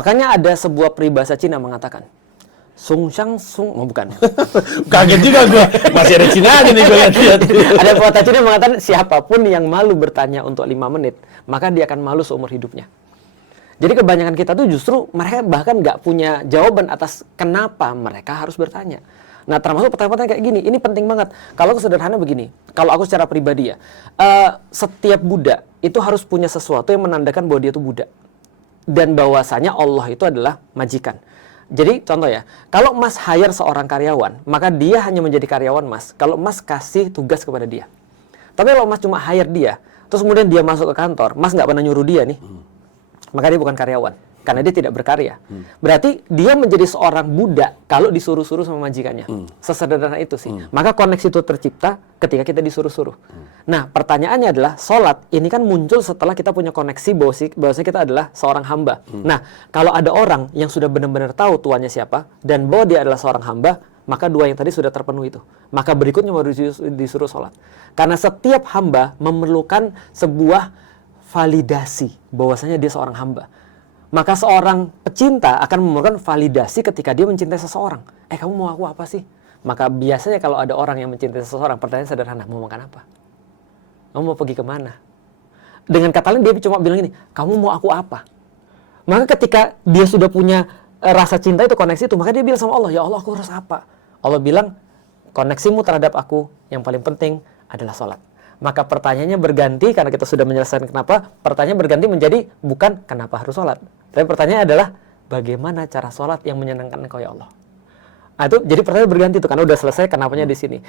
Makanya ada sebuah peribahasa Cina mengatakan, Sung Shang Sung, oh bukan. Kaget juga gue, masih ada Cina aja nih gue lihat. Ada pepatah Cina mengatakan, siapapun yang malu bertanya untuk 5 menit, maka dia akan malu seumur hidupnya. Jadi kebanyakan kita tuh justru mereka bahkan nggak punya jawaban atas kenapa mereka harus bertanya. Nah, termasuk pertanyaan-pertanyaan kayak gini, ini penting banget. Kalau aku sederhana begini, kalau aku secara pribadi ya, setiap Buddha itu harus punya sesuatu yang menandakan bahwa dia itu Buddha. Dan bahwasanya Allah itu adalah majikan. Jadi contoh ya, kalau Mas hire seorang karyawan, maka dia hanya menjadi karyawan Mas kalau Mas kasih tugas kepada dia. Tapi kalau Mas cuma hire dia, terus kemudian dia masuk ke kantor, Mas nggak pernah nyuruh dia nih, maka dia bukan karyawan, karena dia tidak berkarya. Berarti dia menjadi seorang budak kalau disuruh-suruh sama majikannya. Sesederhana itu sih. Maka koneksi itu tercipta ketika kita disuruh-suruh. Nah, pertanyaannya adalah, sholat ini kan muncul setelah kita punya koneksi bahwasanya kita adalah seorang hamba. Nah, kalau ada orang yang sudah benar-benar tahu tuannya siapa, dan bahwa dia adalah seorang hamba, maka dua yang tadi sudah terpenuhi itu. Maka berikutnya baru disuruh sholat. Karena setiap hamba memerlukan sebuah validasi bahwasanya dia seorang hamba. Maka seorang pecinta akan memerlukan validasi ketika dia mencintai seseorang. Kamu mau aku apa sih? Maka biasanya kalau ada orang yang mencintai seseorang, pertanyaan sederhana, mau makan apa? Kamu mau pergi kemana? Dengan kata lain dia cuma bilang gini, kamu mau aku apa? Maka ketika dia sudah punya rasa cinta itu, koneksi itu, maka dia bilang sama Allah, ya Allah aku harus apa? Allah bilang, koneksimu terhadap aku yang paling penting adalah sholat. Maka pertanyaannya berganti, karena kita sudah menyelesaikan kenapa, pertanyaan berganti menjadi bukan kenapa harus sholat. Tapi pertanyaan adalah, bagaimana cara sholat yang menyenangkan engkau ya Allah? Nah, itu jadi pertanyaan berganti tuh, karena udah selesai kenapanya di sini.